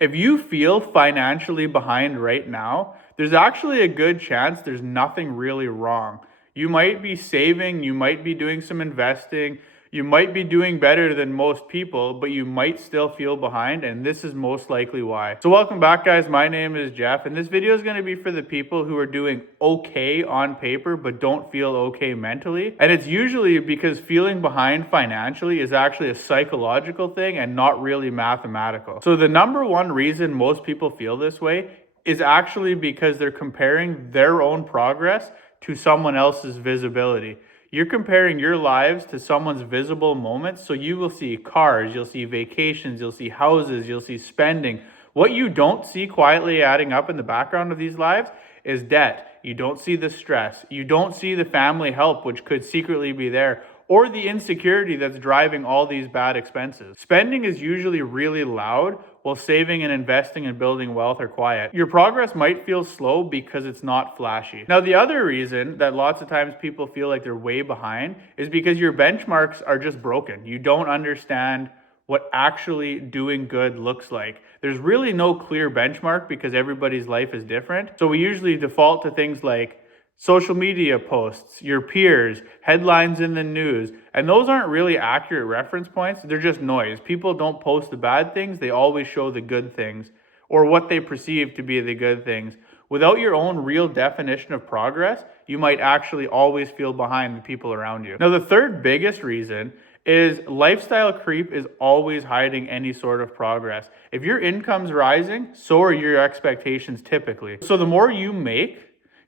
If you feel financially behind right now, there's actually a good chance there's nothing really wrong. You might be saving, you might be doing some investing, you might be doing better than most people, but you might still feel behind, and this is most likely why. So welcome back, guys. My name is Jeff, and this video is going to be for the people who are doing okay on paper but don't feel okay mentally. And it's usually because feeling behind financially is actually a psychological thing and not really mathematical. So the number one reason most people feel this way is actually because they're comparing their own progress to someone else's visibility. You're comparing your lives to someone's visible moments. So you will see cars, you'll see vacations, you'll see houses, you'll see spending. What you don't see quietly adding up in the background of these lives is debt. You don't see the stress. You don't see the family help, which could secretly be there, or the insecurity that's driving all these bad expenses. Spending is usually really loud, while saving and investing and building wealth are quiet. Your progress might feel slow because it's not flashy. Now, the other reason that lots of times people feel like they're way behind is because your benchmarks are just broken. You don't understand what actually doing good looks like. There's really no clear benchmark because everybody's life is different. So we usually default to things like social media posts, your peers, headlines in the news, and those aren't really accurate reference points. They're just noise. People don't post the bad things, they always show the good things or what they perceive to be the good things. Without your own real definition of progress, you might actually always feel behind the people around you. Now, the third biggest reason is lifestyle creep is always hiding any sort of progress. If your income's rising, so are your expectations typically. So the more you make,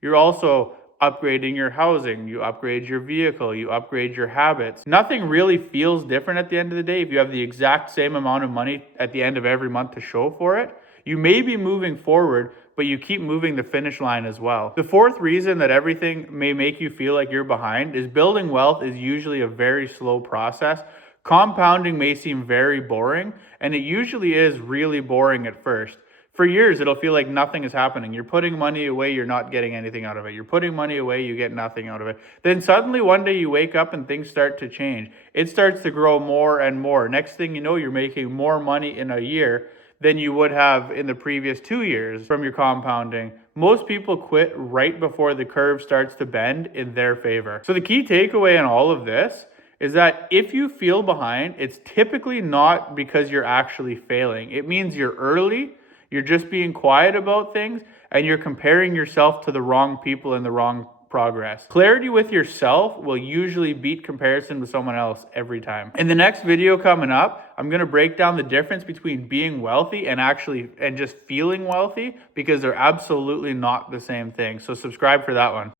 you're also upgrading your housing, you upgrade your vehicle, you upgrade your habits. Nothing really feels different at the end of the day if you have the exact same amount of money at the end of every month to show for it. You may be moving forward, but you keep moving the finish line as well. The fourth reason that everything may make you feel like you're behind is building wealth is usually a very slow process. Compounding may seem very boring, and it usually is really boring at first. For years, it'll feel like nothing is happening. You're putting money away, you're not getting anything out of it. You're putting money away, you get nothing out of it. Then suddenly one day you wake up and things start to change. It starts to grow more and more. Next thing you know, you're making more money in a year than you would have in the previous 2 years from your compounding. Most people quit right before the curve starts to bend in their favor. So the key takeaway in all of this is that if you feel behind, it's typically not because you're actually failing. It means you're early, you're just being quiet about things, and you're comparing yourself to the wrong people and the wrong progress. Clarity with yourself will usually beat comparison with someone else every time. In the next video coming up, I'm going to break down the difference between being wealthy and just feeling wealthy, because they're absolutely not the same thing. So subscribe for that one.